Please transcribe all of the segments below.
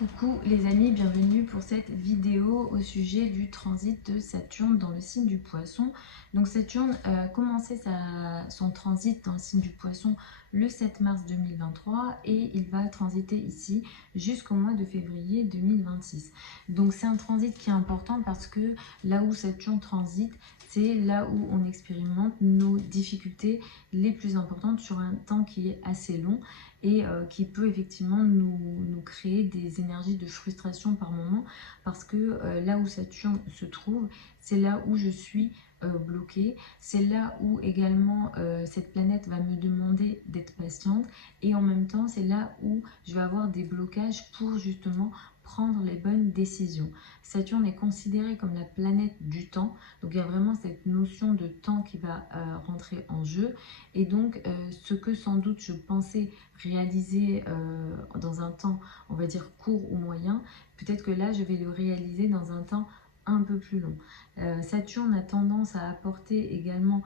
Coucou les amis, bienvenue pour cette vidéo au sujet du transit de Saturne dans le signe du Poisson. Donc Saturne a commencé son transit dans le signe du Poisson le 7 mars 2023 et il va transiter ici jusqu'au mois de février 2026. Donc c'est un transit qui est important parce que là où Saturne transite, c'est là où on expérimente nos difficultés les plus importantes sur un temps qui est assez long et qui peut effectivement nous créer des énergies de frustration par moment parce que là où Saturne se trouve, c'est là où je suis bloquée, c'est là où également cette planète va me demander d'être patiente et en même temps c'est là où je vais avoir des blocages pour justement prendre les bonnes décisions. Saturne est considérée comme la planète du temps, donc il y a vraiment cette notion de temps qui va rentrer en jeu et donc ce que sans doute je pensais réaliser dans un temps, on va dire court ou moyen, peut-être que là je vais le réaliser dans un temps un peu plus long. Saturne a tendance à apporter également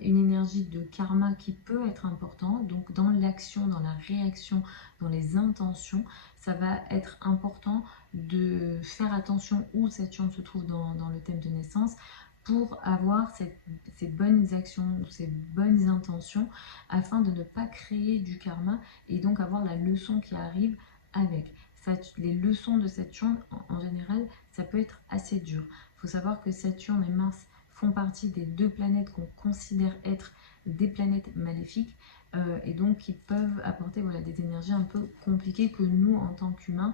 une énergie de karma qui peut être importante, donc dans l'action, dans la réaction, dans les intentions, ça va être important de faire attention où Saturne se trouve dans le thème de naissance pour avoir ces bonnes actions, ces bonnes intentions afin de ne pas créer du karma et donc avoir la leçon qui arrive avec. Les leçons de Saturne, en général, ça peut être assez dur. Il faut savoir que Saturne et Mars font partie des deux planètes qu'on considère être des planètes maléfiques et donc qui peuvent apporter des énergies un peu compliquées que nous, en tant qu'humains,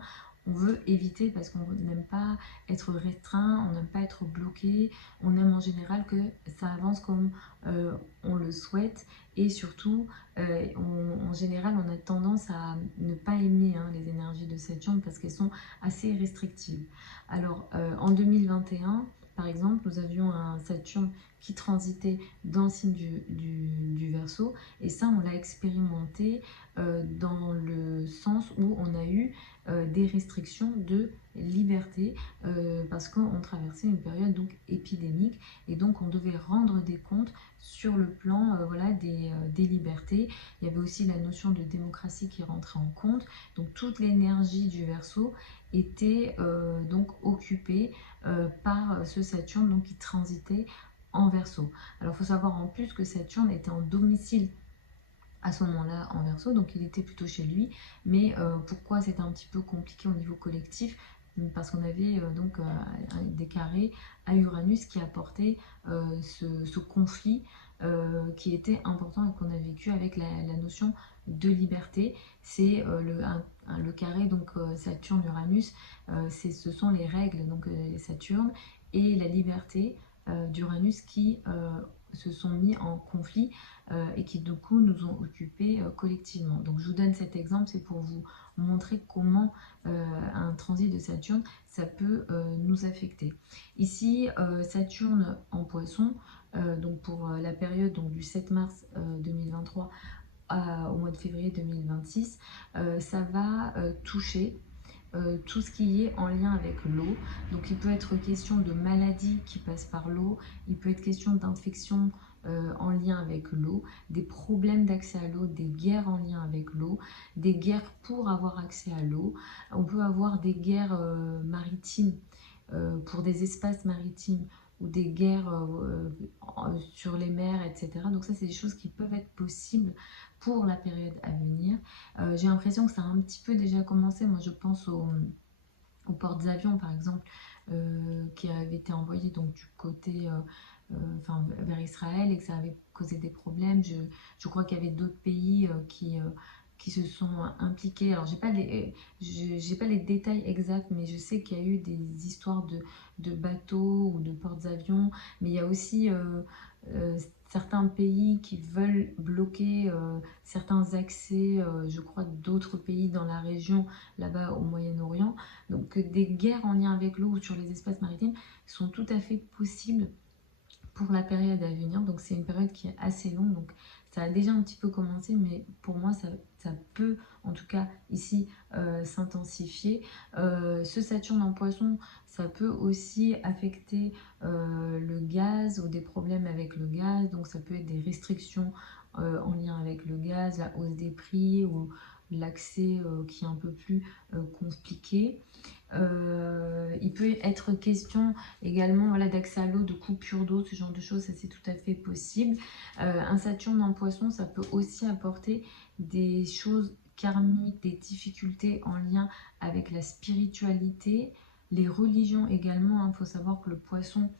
on veut éviter parce qu'on n'aime pas être restreint, on n'aime pas être bloqué, on aime en général que ça avance comme on le souhaite et surtout en général on a tendance à ne pas aimer les énergies de Saturne parce qu'elles sont assez restrictives. Alors en 2021 par exemple nous avions un Saturne qui transitait dans le signe du Verseau et ça on l'a expérimenté dans le sens où on a eu des restrictions de liberté parce qu'on traversait une période donc épidémique et donc on devait rendre des comptes sur le plan des libertés. Il y avait aussi la notion de démocratie qui rentrait en compte. Donc toute l'énergie du Verseau était donc occupée par ce Saturne donc, qui transitait en Verseau. Alors il faut savoir en plus que Saturne était en domicile à ce moment-là en Verseau, donc il était plutôt chez lui. Mais pourquoi c'était un petit peu compliqué au niveau collectif? Parce qu'on avait des carrés à Uranus qui apportaient ce conflit qui était important et qu'on a vécu avec la notion de liberté. C'est le carré donc Saturne-Uranus, ce sont les règles donc Saturne et la liberté d'Uranus qui se sont mis en conflit et qui du coup nous ont occupés collectivement. Donc je vous donne cet exemple, c'est pour vous montrer comment un transit de Saturne, ça peut nous affecter. Ici, Saturne en Poisson, donc pour la période donc, du 7 mars 2023 au mois de février 2026, ça va toucher tout ce qui est en lien avec l'eau. Donc il peut être question de maladies qui passent par l'eau, il peut être question d'infections en lien avec l'eau, des problèmes d'accès à l'eau, des guerres en lien avec l'eau, des guerres pour avoir accès à l'eau. On peut avoir des guerres maritimes pour des espaces maritimes ou des guerres sur les mers, etc. Donc ça, c'est des choses qui peuvent être possibles pour la période à venir. J'ai l'impression que ça a un petit peu déjà commencé. Moi, je pense aux portes-avions, par exemple, qui avaient été envoyés donc, du côté vers Israël et que ça avait causé des problèmes. Je crois qu'il y avait d'autres pays qui se sont impliqués. Alors, j'ai pas les détails exacts, mais je sais qu'il y a eu des histoires de bateaux ou de portes-avions, mais il y a aussi certains pays qui veulent bloquer certains accès, je crois, d'autres pays dans la région, là-bas au Moyen-Orient. Donc des guerres en lien avec l'eau ou sur les espaces maritimes sont tout à fait possibles pour la période à venir. Donc c'est une période qui est assez longue, donc ça a déjà un petit peu commencé, mais pour moi ça peut en tout cas ici s'intensifier. Ce Saturne en Poisson, ça peut aussi affecter le gaz ou des problèmes avec le gaz, donc ça peut être des restrictions en lien avec le gaz, la hausse des prix ou l'accès qui est un peu plus compliqué. Il peut être question également voilà, d'accès à l'eau, de coupure d'eau, ce genre de choses, ça c'est tout à fait possible. Un Saturne en Poisson, ça peut aussi apporter des choses karmiques, des difficultés en lien avec la spiritualité, les religions également. Il faut savoir que le Poisson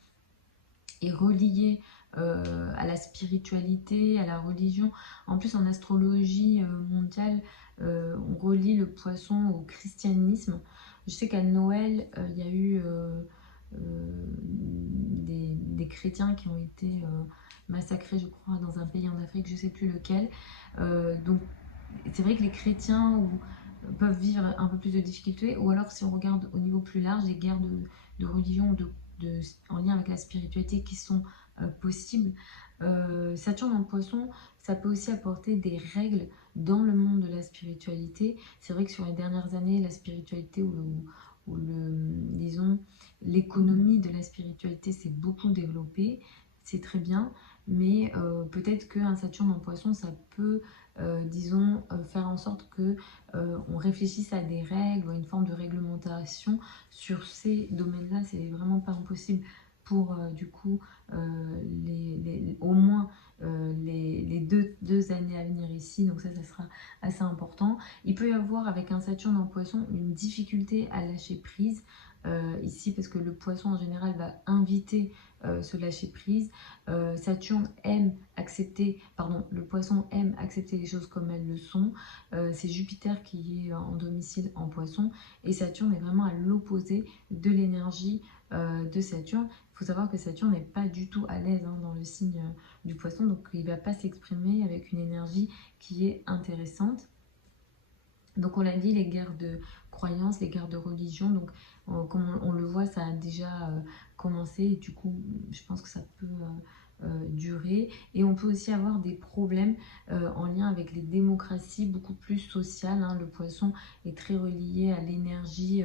est relié à la spiritualité, à la religion. En plus, en astrologie mondiale, on relie le Poisson au christianisme. Je sais qu'à Noël, il y a eu des chrétiens qui ont été massacrés, je crois, dans un pays en Afrique, je ne sais plus lequel. Donc, c'est vrai que les chrétiens peuvent vivre un peu plus de difficultés, ou alors si on regarde au niveau plus large, des guerres de religion en lien avec la spiritualité qui sont possibles. Saturne en Poisson, ça peut aussi apporter des règles dans le monde de la spiritualité. C'est vrai que sur les dernières années, la spiritualité disons, l'économie de la spiritualité s'est beaucoup développée. C'est très bien, mais peut-être qu'un Saturne en Poisson, ça peut disons, faire en sorte que on réfléchisse à des règles, à une forme de réglementation sur ces domaines-là. C'est vraiment pas impossible pour du coup au moins les deux années à venir ici. Donc ça sera assez important. Il peut y avoir avec un Saturne en Poisson une difficulté à lâcher prise. Ici parce que le Poisson en général va inviter ce lâcher prise. Saturne aime accepter, pardon, le Poisson aime accepter les choses comme elles le sont. C'est Jupiter qui est en domicile en Poisson et Saturne est vraiment à l'opposé de l'énergie de Saturne. Il faut savoir que Saturne n'est pas du tout à l'aise dans le signe du Poisson, donc il ne va pas s'exprimer avec une énergie qui est intéressante. Donc on l'a dit, les guerres de croyances, les guerres de religion, donc comme on le voit, ça a déjà commencé et du coup, je pense que ça peut durer. Et on peut aussi avoir des problèmes en lien avec les démocraties beaucoup plus sociales. Le Poisson est très relié à l'énergie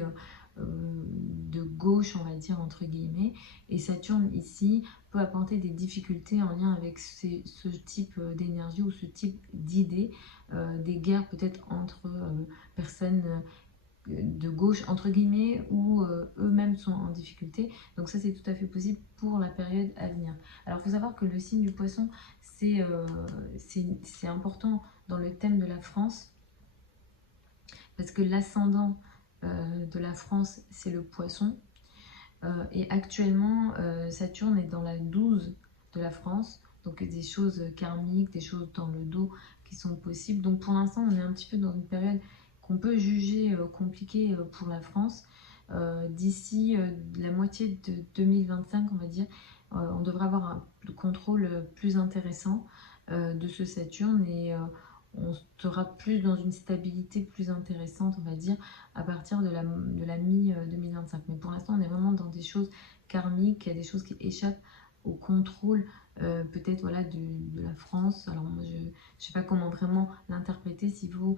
de gauche, on va dire, entre guillemets. Et Saturne, ici, peut apporter des difficultés en lien avec ce type d'énergie ou ce type d'idées. Des guerres peut-être entre personnes de gauche entre guillemets ou eux-mêmes sont en difficulté, donc ça c'est tout à fait possible pour la période à venir. Alors il faut savoir que le signe du Poisson c'est important dans le thème de la France parce que l'ascendant de la France c'est le Poisson et actuellement Saturne est dans la 12 de la France, donc des choses karmiques, des choses dans le dos qui sont possibles. Donc pour l'instant on est un petit peu dans une période qu'on peut juger compliquée pour la France. D'ici la moitié de 2025 on va dire, on devrait avoir un contrôle plus intéressant de ce Saturne et on sera plus dans une stabilité plus intéressante on va dire à partir de la mi-2025. Mais pour l'instant on est vraiment dans des choses karmiques, il y a des choses qui échappent au contrôle peut-être voilà, de la France. Alors moi je ne sais pas comment vraiment l'interpréter. Si vous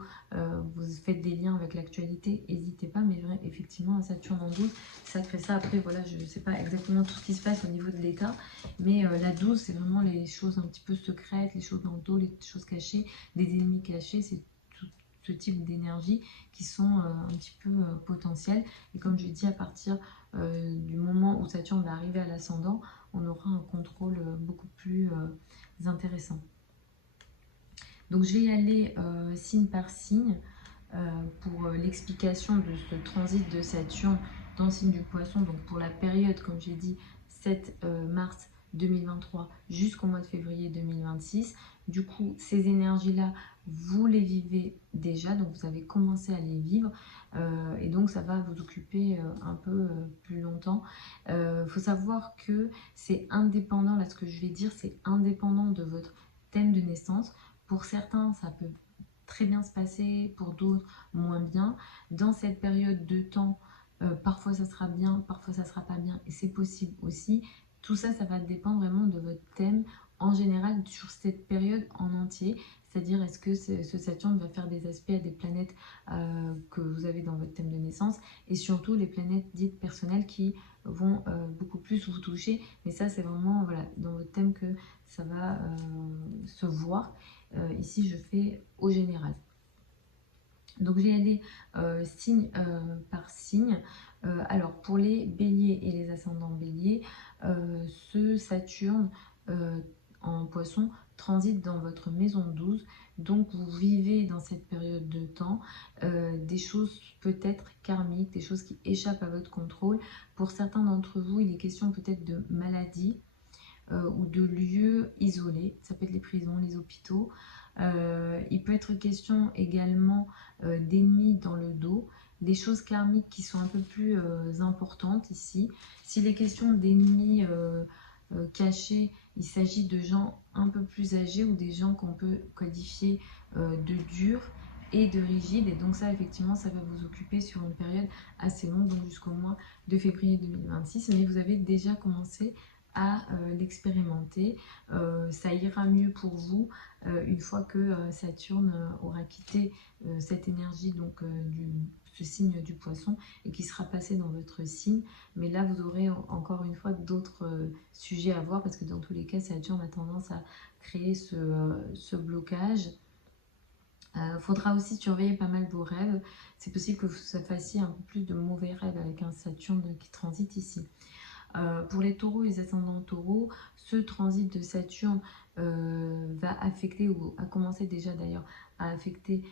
faites des liens avec l'actualité, n'hésitez pas, mais effectivement un Saturne en 12, ça crée ça. Après voilà, je ne sais pas exactement tout ce qui se passe au niveau de l'État, mais la 12 c'est vraiment les choses un petit peu secrètes, les choses dans le dos, les choses cachées, des ennemis cachés, c'est ce type d'énergie qui sont un petit peu potentielles. Et comme je l'ai dit, à partir du moment où Saturne va arriver à l'ascendant, on aura un contrôle beaucoup plus intéressant. Donc je vais y aller signe par signe pour l'explication de ce transit de Saturne dans le signe du Poisson. Donc pour la période, comme j'ai dit, 7 mars 2023 jusqu'au mois de février 2026. Du coup, ces énergies-là, vous les vivez déjà, donc vous avez commencé à les vivre et donc ça va vous occuper un peu plus longtemps. Faut savoir que c'est indépendant, là ce que je vais dire, c'est indépendant de votre thème de naissance. Pour certains, ça peut très bien se passer, pour d'autres moins bien. Dans cette période de temps, parfois ça sera bien, parfois ça sera pas bien et c'est possible aussi. Tout ça, ça va dépendre vraiment de votre thème en général sur cette période en entier. C'est-à-dire, est-ce que ce Saturne va faire des aspects à des planètes que vous avez dans votre thème de naissance et surtout les planètes dites personnelles qui vont beaucoup plus vous toucher. Mais ça, c'est vraiment voilà, dans votre thème que ça va se voir. Ici, je fais au général. Donc je vais aller signe par signe. Alors pour les béliers et les ascendants béliers, ce Saturne en poisson transite dans votre maison 12. Donc vous vivez dans cette période de temps des choses peut-être karmiques, des choses qui échappent à votre contrôle. Pour certains d'entre vous, il est question peut-être de maladie ou de lieux isolés. Ça peut être les prisons, les hôpitaux. Il peut être question également d'ennemis dans le dos, des choses karmiques qui sont un peu plus importantes ici. S'il est question d'ennemis cachés, il s'agit de gens un peu plus âgés ou des gens qu'on peut qualifier de durs et de rigides. Et donc ça, effectivement, ça va vous occuper sur une période assez longue, donc jusqu'au mois de février 2026. Mais vous avez déjà commencé à l'expérimenter. Ça ira mieux pour vous une fois que Saturne aura quitté cette énergie donc ce signe du poisson et qui sera passé dans votre signe. Mais là vous aurez encore une fois d'autres sujets à voir parce que dans tous les cas Saturne a tendance à créer ce blocage. Faudra aussi surveiller pas mal vos rêves. C'est possible que vous fassiez un peu plus de mauvais rêves avec un Saturne qui transite ici. Pour les taureaux et les ascendants taureaux, ce transit de Saturne va affecter, ou a commencé déjà d'ailleurs à affecter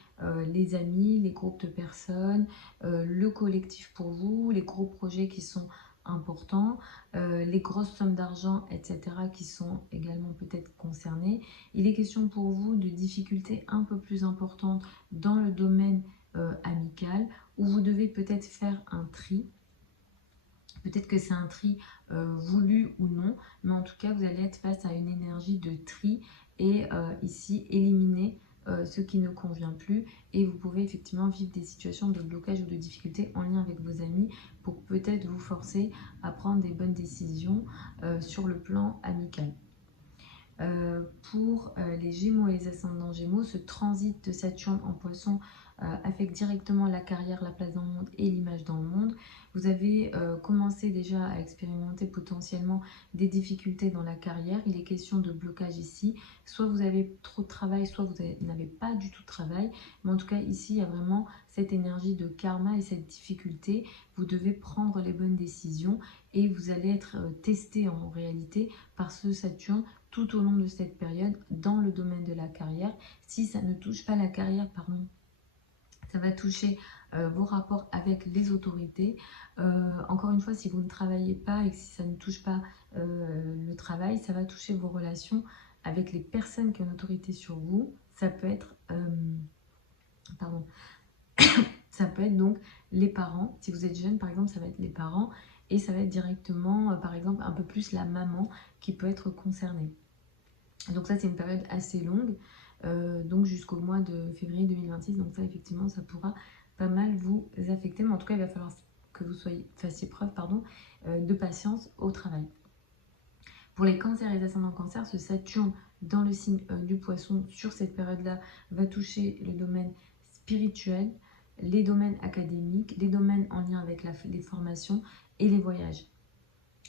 les amis, les groupes de personnes, le collectif pour vous, les gros projets qui sont importants, les grosses sommes d'argent, etc. qui sont également peut-être concernées. Il est question pour vous de difficultés un peu plus importantes dans le domaine amical, où vous devez peut-être faire un tri. Peut-être que c'est un tri voulu ou non, mais en tout cas, vous allez être face à une énergie de tri et ici, éliminer ce qui ne convient plus. Et vous pouvez effectivement vivre des situations de blocage ou de difficulté en lien avec vos amis pour peut-être vous forcer à prendre des bonnes décisions sur le plan amical. Pour les Gémeaux et les ascendants Gémeaux, ce transit de Saturne en Poisson affecte directement la carrière, la place dans le monde et l'image dans le monde. Vous avez commencé déjà à expérimenter potentiellement des difficultés dans la carrière. Il est question de blocage ici. Soit vous avez trop de travail, soit vous n'avez pas du tout de travail. Mais en tout cas, ici, il y a vraiment cette énergie de karma et cette difficulté. Vous devez prendre les bonnes décisions et vous allez être testé en réalité par ce Saturne tout au long de cette période dans le domaine de la carrière. Si ça ne touche pas la carrière, pardon, ça va toucher vos rapports avec les autorités. Encore une fois, si vous ne travaillez pas et que si ça ne touche pas le travail, ça va toucher vos relations avec les personnes qui ont une autorité sur vous. Ça peut être, pardon, ça peut être donc les parents. Si vous êtes jeune, par exemple, ça va être les parents. Et ça va être directement, par exemple, un peu plus la maman qui peut être concernée. Donc ça, c'est une période assez longue, donc jusqu'au mois de février 2026. Donc ça, effectivement, ça pourra pas mal vous affecter. Mais en tout cas, il va falloir que vous fassiez preuve de patience au travail. Pour les cancers et les ascendants cancers, ce Saturne dans le signe du poisson sur cette période-là va toucher le domaine spirituel, les domaines académiques, les domaines en lien avec les formations et les voyages.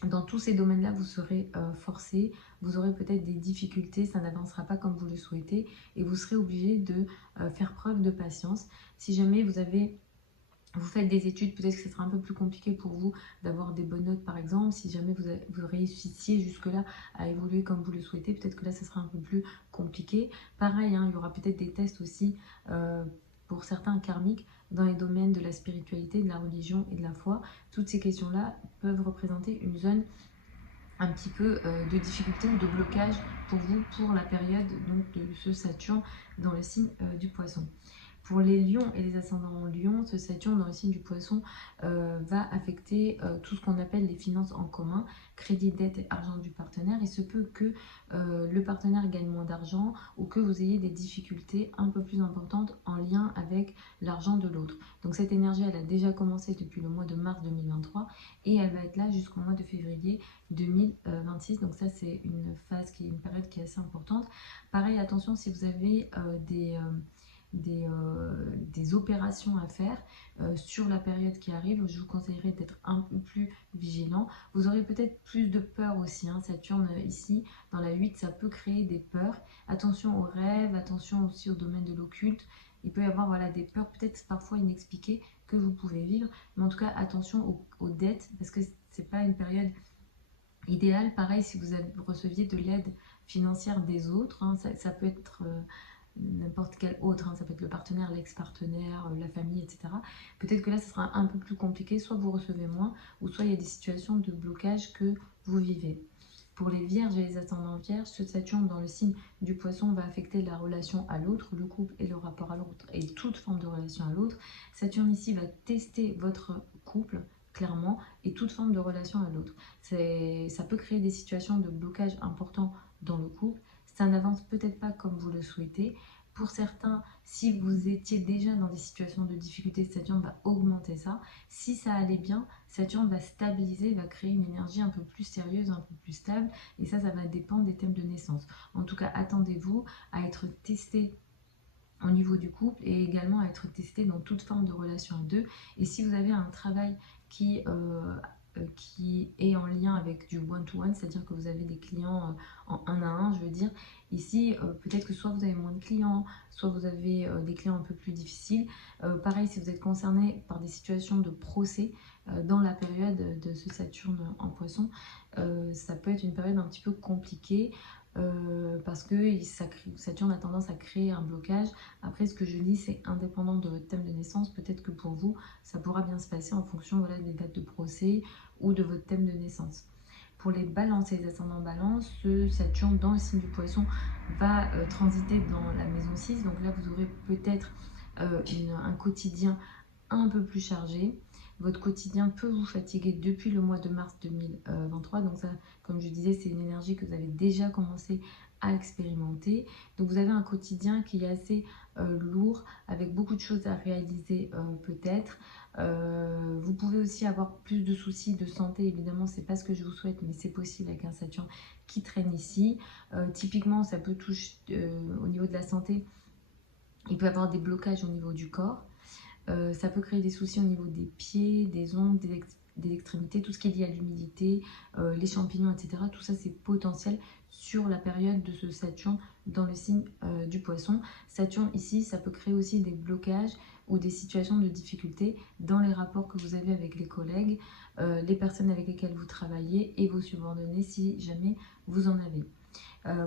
Dans tous ces domaines-là, vous serez forcé, vous aurez peut-être des difficultés, ça n'avancera pas comme vous le souhaitez et vous serez obligé de faire preuve de patience. Si jamais vous faites des études, peut-être que ce sera un peu plus compliqué pour vous d'avoir des bonnes notes par exemple. Si jamais vous réussissiez jusque-là à évoluer comme vous le souhaitez, peut-être que là, ce sera un peu plus compliqué. Pareil, hein, il y aura peut-être des tests aussi pour certains karmiques dans les domaines de la spiritualité, de la religion et de la foi. Toutes ces questions-là peuvent représenter une zone un petit peu de difficulté ou de blocage pour vous pour la période donc, de ce Saturne dans le signe du poisson. Pour les lions et les ascendants lions, ce Saturne dans le signe du poisson va affecter tout ce qu'on appelle les finances en commun, crédit, dette et argent du partenaire. Il se peut que le partenaire gagne moins d'argent ou que vous ayez des difficultés un peu plus importantes en lien avec l'argent de l'autre. Donc cette énergie, elle a déjà commencé depuis le mois de mars 2023 et elle va être là jusqu'au mois de février 2026. Donc ça, c'est une période qui est assez importante. Pareil, attention si vous avez des opérations à faire sur la période qui arrive, je vous conseillerais d'être un peu plus vigilant. Vous aurez peut-être plus de peur aussi, hein. Saturne ici dans la 8, ça peut créer des peurs. Attention aux rêves, attention aussi au domaine de l'occulte. il peut y avoir voilà, des peurs peut-être parfois inexpliquées que vous pouvez vivre. Mais en tout cas, attention aux dettes, parce que c'est pas une période idéale. Pareil, si vous receviez de l'aide financière des autres, hein, ça peut être n'importe quel autre, hein, ça peut être le partenaire, l'ex-partenaire, la famille, etc. Peut-être que là, ce sera un peu plus compliqué, soit vous recevez moins, ou soit il y a des situations de blocage que vous vivez. Pour les vierges et les ascendants vierges, ce Saturne dans le signe du poisson va affecter la relation à l'autre, le couple et le rapport à l'autre, et toute forme de relation à l'autre. Saturne ici va tester votre couple, clairement, et toute forme de relation à l'autre. Ça peut créer des situations de blocage importants dans le couple. Ça n'avance peut-être pas comme vous le souhaitez. Pour certains, si vous étiez déjà dans des situations de difficulté, Saturne va augmenter ça. Si ça allait bien, Saturne va stabiliser, va créer une énergie un peu plus sérieuse, un peu plus stable. Et ça va dépendre des thèmes de naissance. En tout cas, attendez-vous à être testé au niveau du couple et également à être testé dans toute forme de relation à deux. Et si vous avez un travail qui est en lien avec du one-to-one, c'est-à-dire que vous avez des clients en un à un, je veux dire, ici, peut-être que soit vous avez moins de clients, soit vous avez des clients un peu plus difficiles. Pareil, si vous êtes concerné par des situations de procès dans la période de ce Saturne en poisson, ça peut être une période un petit peu compliquée. Parce que Saturne a tendance à créer un blocage. Après, ce que je dis, c'est indépendant de votre thème de naissance. Peut-être que pour vous, ça pourra bien se passer en fonction voilà, des dates de procès ou de votre thème de naissance. Pour les balances et les ascendants balance, ce Saturne dans le signe du poisson va transiter dans la maison 6. Donc là, vous aurez peut-être un quotidien un peu plus chargé. Votre quotidien peut vous fatiguer depuis le mois de mars 2023. Donc ça, comme je disais, c'est une énergie que vous avez déjà commencé à expérimenter. Donc vous avez un quotidien qui est assez lourd, avec beaucoup de choses à réaliser peut-être. Vous pouvez aussi avoir plus de soucis de santé, évidemment, c'est pas ce que je vous souhaite, mais c'est possible avec un Saturne qui traîne ici. Typiquement, ça peut toucher au niveau de la santé, il peut y avoir des blocages au niveau du corps. Ça peut créer des soucis au niveau des pieds, des ongles, des extrémités, tout ce qui est lié à l'humidité, les champignons, etc. Tout ça, c'est potentiel sur la période de ce Saturne dans le signe du poisson. Saturne, ici, ça peut créer aussi des blocages ou des situations de difficulté dans les rapports que vous avez avec les collègues, les personnes avec lesquelles vous travaillez et vos subordonnés si jamais vous en avez.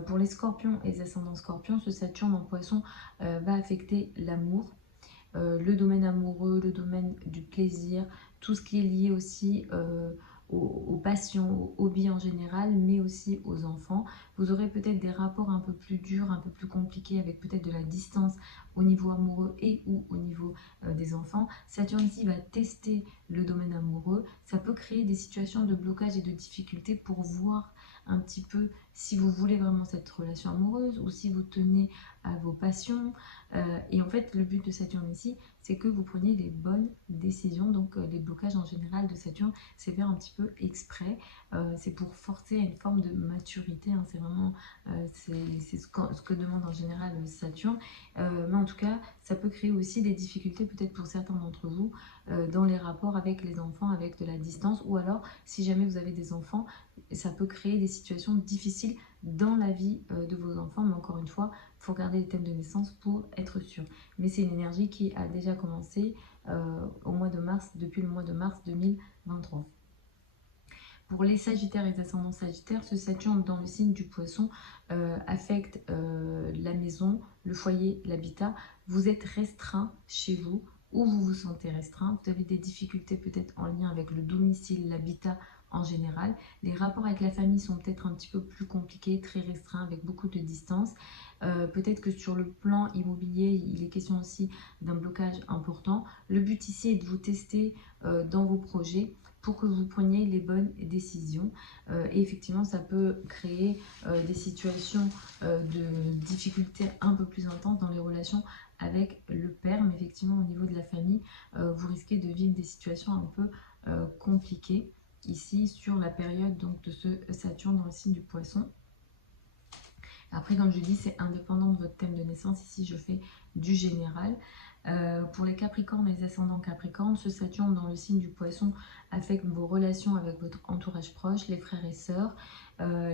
Pour les scorpions et les ascendants scorpions, ce Saturne en poisson va affecter l'amour, le domaine amoureux, le domaine du plaisir, tout ce qui est lié aussi aux passions, aux hobbies en général, mais aussi aux enfants. Vous aurez peut-être des rapports un peu plus durs, un peu plus compliqués, avec peut-être de la distance au niveau amoureux et ou au niveau des enfants. Saturne ici va tester le domaine amoureux. Ça peut créer des situations de blocage et de difficulté pour voir un petit peu si vous voulez vraiment cette relation amoureuse ou si vous tenez à vos passions. Et en fait, le but de Saturne ici, c'est que vous preniez les bonnes décisions. Donc, les blocages en général de Saturne, c'est faire un petit peu exprès. C'est pour forcer à une forme de maturité. Hein. C'est vraiment c'est ce que demande en général Saturne. Mais en tout cas, ça peut créer aussi des difficultés, peut-être pour certains d'entre vous, dans les rapports avec les enfants, avec de la distance. Ou alors, si jamais vous avez des enfants, ça peut créer des situations difficiles dans la vie de vos enfants. Mais encore une fois, il faut garder les thèmes de naissance pour être sûr. Mais c'est une énergie qui a déjà commencé au mois de mars, depuis le mois de mars 2023. Pour les Sagittaires et les ascendants Sagittaires, ce Saturne dans le signe du Poisson affecte la maison, le foyer, l'habitat. Vous êtes restreint chez vous ou vous vous sentez restreint. Vous avez des difficultés peut-être en lien avec le domicile, l'habitat en général. Les rapports avec la famille sont peut-être un petit peu plus compliqués, très restreints, avec beaucoup de distance. Peut-être que sur le plan immobilier, il est question aussi d'un blocage important. Le but ici est de vous tester dans vos projets pour que vous preniez les bonnes décisions. Et effectivement, ça peut créer des situations de difficultés un peu plus intenses dans les relations avec le père. Mais effectivement, au niveau de la famille, vous risquez de vivre des situations un peu compliquées ici sur la période donc, de ce Saturne dans le signe du Poisson. Après, comme je dis, c'est indépendant de votre thème de naissance. Ici, je fais du général. Pour les Capricornes et les ascendants Capricornes, ce Saturne dans le signe du Poisson affecte vos relations avec votre entourage proche, les frères et sœurs.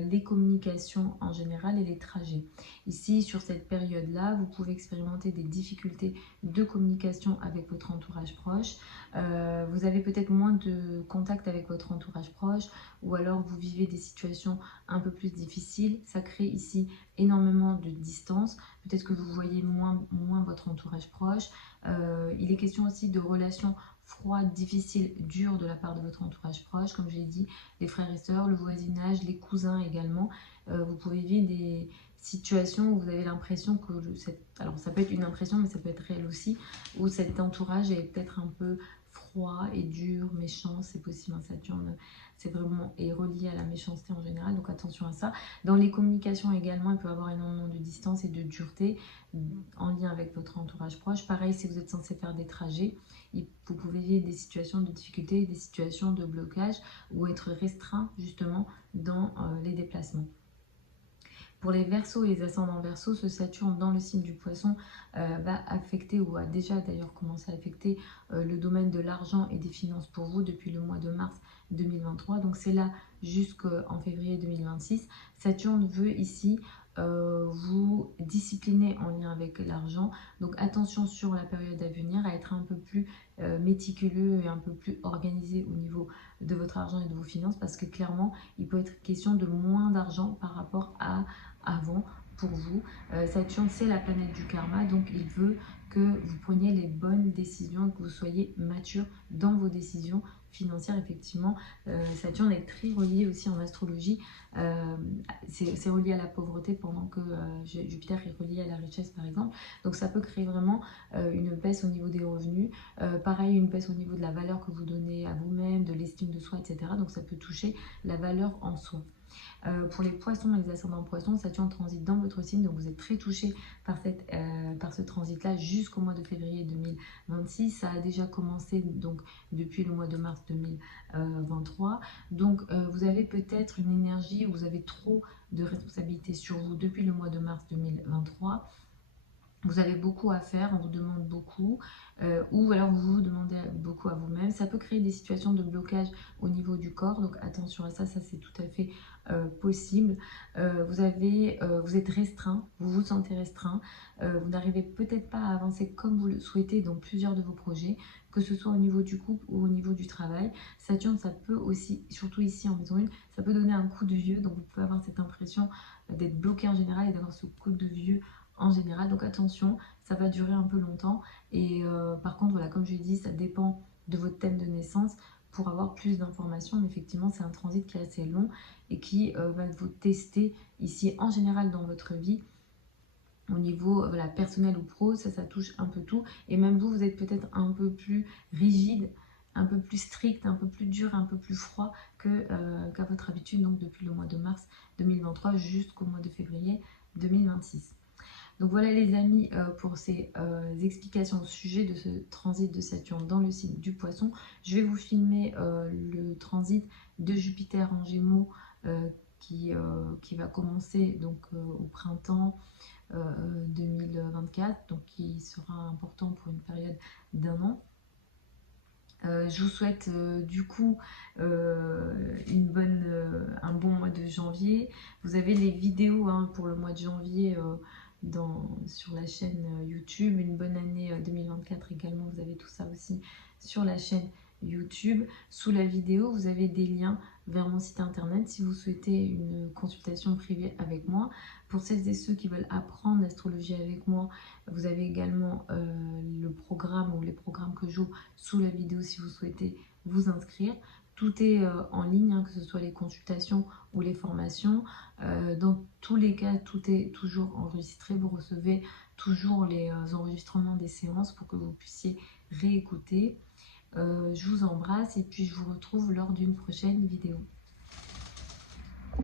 les communications en général et les trajets. Ici, sur cette période-là, vous pouvez expérimenter des difficultés de communication avec votre entourage proche. Vous avez peut-être moins de contact avec votre entourage proche, ou alors vous vivez des situations un peu plus difficiles. Ça crée ici énormément de distance. Peut-être que vous voyez moins votre entourage proche. Il est question aussi de relations froides, difficiles, dures de la part de votre entourage proche. Comme je l'ai dit, les frères et sœurs, le voisinage, les cousins également. Vous pouvez vivre des situations où vous avez l'impression que alors ça peut être une impression, mais ça peut être réel aussi, où cet entourage est peut-être un peu froid et dur, méchant. C'est possible, un Saturne, c'est vraiment est relié à la méchanceté en général, donc attention à ça. Dans les communications également, il peut y avoir énormément de distance et de dureté en lien avec votre entourage proche. Pareil, si vous êtes censé faire des trajets, vous pouvez vivre des situations de difficulté, des situations de blocage ou être restreint justement dans les déplacements. Pour les Verseaux et les ascendants Verseaux, ce Saturne dans le signe du Poisson va affecter, ou a déjà d'ailleurs commencé à affecter, le domaine de l'argent et des finances pour vous depuis le mois de mars 2023. Donc c'est là jusqu'en février 2026. Saturne veut ici vous discipliner en lien avec l'argent. Donc attention sur la période à venir à être un peu plus méticuleux et un peu plus organisé au niveau de votre argent et de vos finances, parce que clairement il peut être question de moins d'argent par rapport à avant pour vous. Saturne, c'est la planète du karma, donc il veut que vous preniez les bonnes décisions, que vous soyez mature dans vos décisions financières. Effectivement, Saturne est très relié aussi en astrologie. C'est relié à la pauvreté, pendant que Jupiter est relié à la richesse, par exemple. Donc ça peut créer vraiment une baisse au niveau des revenus. Pareil, une baisse au niveau de la valeur que vous donnez à vous-même, de l'estime de soi, etc. Donc ça peut toucher la valeur en soi. Pour les poissons et les ascendants poissons, Saturne transite dans votre signe, donc vous êtes très touché par ce transit-là jusqu'au mois de février 2026. Ça a déjà commencé donc depuis le mois de mars 2023. Donc vous avez peut-être une énergie où vous avez trop de responsabilités sur vous depuis le mois de mars 2023. Vous avez beaucoup à faire, on vous demande beaucoup, ou alors vous vous demandez beaucoup à vous-même. Ça peut créer des situations de blocage au niveau du corps, donc attention à ça, ça c'est tout à fait possible. Vous êtes restreint, vous vous sentez restreint, vous n'arrivez peut-être pas à avancer comme vous le souhaitez dans plusieurs de vos projets, que ce soit au niveau du couple ou au niveau du travail. Saturne, ça peut aussi, surtout ici en maison 1, ça peut donner un coup de vieux, donc vous pouvez avoir cette impression d'être bloqué en général et d'avoir ce coup de vieux en général. Donc attention, ça va durer un peu longtemps. Et par contre, voilà, comme je l'ai dit, ça dépend de votre thème de naissance pour avoir plus d'informations. Mais effectivement, c'est un transit qui est assez long et qui va vous tester ici en général dans votre vie. Au niveau voilà, personnel ou pro, ça touche un peu tout. Et même vous, vous êtes peut-être un peu plus rigide, un peu plus strict, un peu plus dur, un peu plus froid qu'à votre habitude, donc depuis le mois de mars 2023 jusqu'au mois de février 2026. Donc voilà les amis, pour ces explications au sujet de ce transit de Saturne dans le signe du Poisson. Je vais vous filmer le transit de Jupiter en Gémeaux qui va commencer donc au printemps 2024, donc qui sera important pour une période d'1 an. Je vous souhaite du coup un bon mois de janvier. Vous avez les vidéos pour le mois de janvier sur la chaîne YouTube. Une bonne année 2024 également, vous avez tout ça aussi sur la chaîne YouTube. Sous la vidéo, vous avez des liens vers mon site internet si vous souhaitez une consultation privée avec moi. Pour celles et ceux qui veulent apprendre l'astrologie avec moi, vous avez également le programme ou les programmes que j'ouvre sous la vidéo si vous souhaitez vous inscrire. Tout est en ligne, que ce soit les consultations ou les formations. Dans tous les cas, tout est toujours enregistré. Vous recevez toujours les enregistrements des séances pour que vous puissiez réécouter. Je vous embrasse et puis je vous retrouve lors d'une prochaine vidéo.